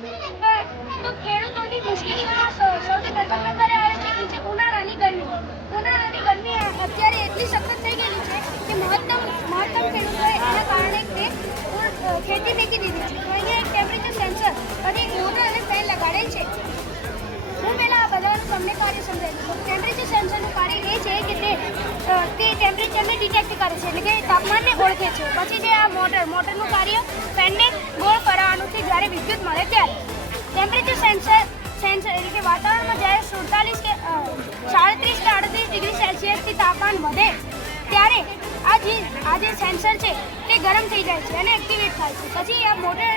તો ખેડૂતોની મુશ્કેલીઓમાં સૌથી પ્રથમ નંબરે આવે છે એ છે ઉનાળાની ગરમી. ઉનાળાની ગરમી અત્યારે એટલી સખત થઈ ગયેલી છે કે મહત્તમ ખેડૂતોએ એના કારણે તે ખેતી મૂકી દીધી છે. તો અહીંયા એક ટેમ્પરેચર સેન્સર અને મોટર અને ફેન લગાડેલ છે. હું પહેલાં આ બધાનું તમને કાર્ય સમજાવી દઉં. ટેમ્પરેચર સેન્સરનું કાર્ય એ છે કે તે ટેમ્પરેચરને ડિટેક્ટ કરે છે, એટલે કે તાપમાનને ઓળખે છે. પછી જે આ મોટરનું કાર્ય ફેનને ગોળ કરાવવાનું છે જ્યારે વિદ્યુત મળે ત્યારે. ટેમ્પરેચર સેન્સર એટલે કે વાતાવરણમાં જ્યારે 37 કે 38 ડિગ્રી સેલ્સિયસથી તાપમાન વધે ત્યારે આ જે સેન્સર છે તે ગરમ થઈ જાય છે અને એક્ટિવેટ થાય છે. પછી આ મોટર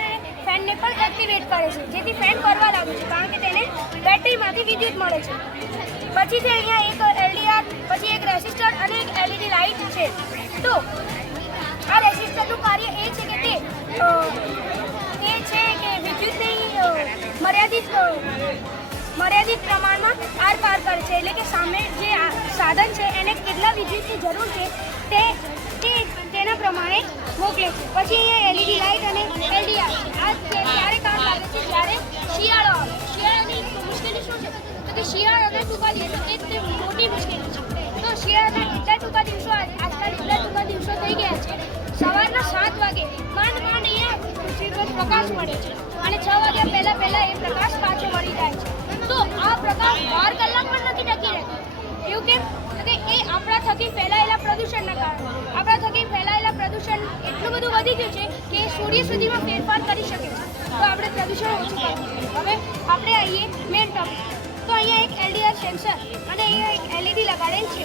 ફેનને પણ એક્ટિવેટ કરે છે, જેથી ફેન ફરવા લાગે છે, કારણ કે તેને બેટરીમાંથી વિદ્યુત મળે છે. પછી છે અહીંયા એક એલડીઆર, પછી એક રેસિસ્ટર અને એક એલઈડી લાઇટ છે. તો આ રેસિસ્ટરનું કાર્ય એ છે કે તે વિદ્યુતની મર્યાદિત પ્રમાણમાં આર-પાર કરે છે, એટલે કે સામે જે સાધન છે એને કેટલા વિદ્યુતની જરૂર છે તેના પ્રમાણે મોકલે છે. પછી અહીંયા એલઈડી લાઇટ અને એલડીઆર આ ત્યારે કામ લાગે છે જ્યારે શિયાળો આવે. શિયાળાની મુશ્કેલી શું છે તો કે શિયાળાના ટૂંકા દિવસો એ જ મોટી મુશ્કેલી છે. તો શિયાળાના એટલા ટૂંકા દિવસો આજકાલ એટલા ટૂંકા દિવસો થઈ ગયા છે. સવારના 7 વાગે માંડ અહીંયા પ્રકાશ મળે છે અને 6 વાગ્યા પહેલા એ પ્રકાશ પાછો મળી જાય છે. તો આ પ્રકાશ 12 કલાક પણ નથી ટકી રહેતો. એવું કેમ? કે એ આપણા થકી ફેલાયેલા પ્રદૂષણના કારણે. આપણા થકી ફેલાયેલા પ્રદૂષણ એટલું બધું વધી ગયું છે કે સૂર્ય સુધીમાં ફેરફાર કરી શકે છે. તો આપણે પ્રદૂષણ ઓછું કરવું જોઈએ. હવે આપણે આવીએ મેઇન ટોપિક. તો અહીંયા એક એલડીઆર સેન્સર અને અહીંયા એક એલઈડી લગાડેલ છે.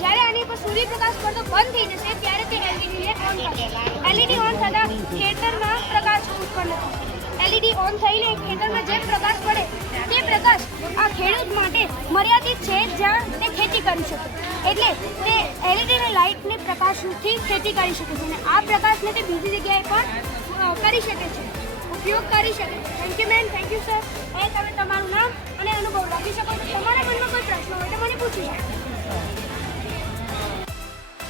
જ્યારે આની પર સૂર્યપ્રકાશ પડતો બંધ થઈ જશે ત્યારે તે એલઈડીને ઓન કરશે. એલઈડી ઓન થતાં ખેતરમાં પ્રકાશ ઉત્પન્ન થશે. એલઈડી ઓન થઈને ખેતરમાં જે પ્રકાશ પડે તે પ્રકાશ આ ખેડૂત માટે મર્યાદિત છે, જ્યાં તે ખેતી કરી શકે. એટલે તે એલઈડી અને લાઇટને પ્રકાશથી ખેતી કરી શકે છે અને આ પ્રકાશને તે બીજી જગ્યાએ પણ કરી શકે છે, ઉપયોગ કરી શકે. Thank you ma'am, thank you sir. એ તમે તમારું નામ અને અનુભવ લખી શકો છો. તમારા મનમાં કોઈ પ્રશ્ન હોય તો મને પૂછી શકો.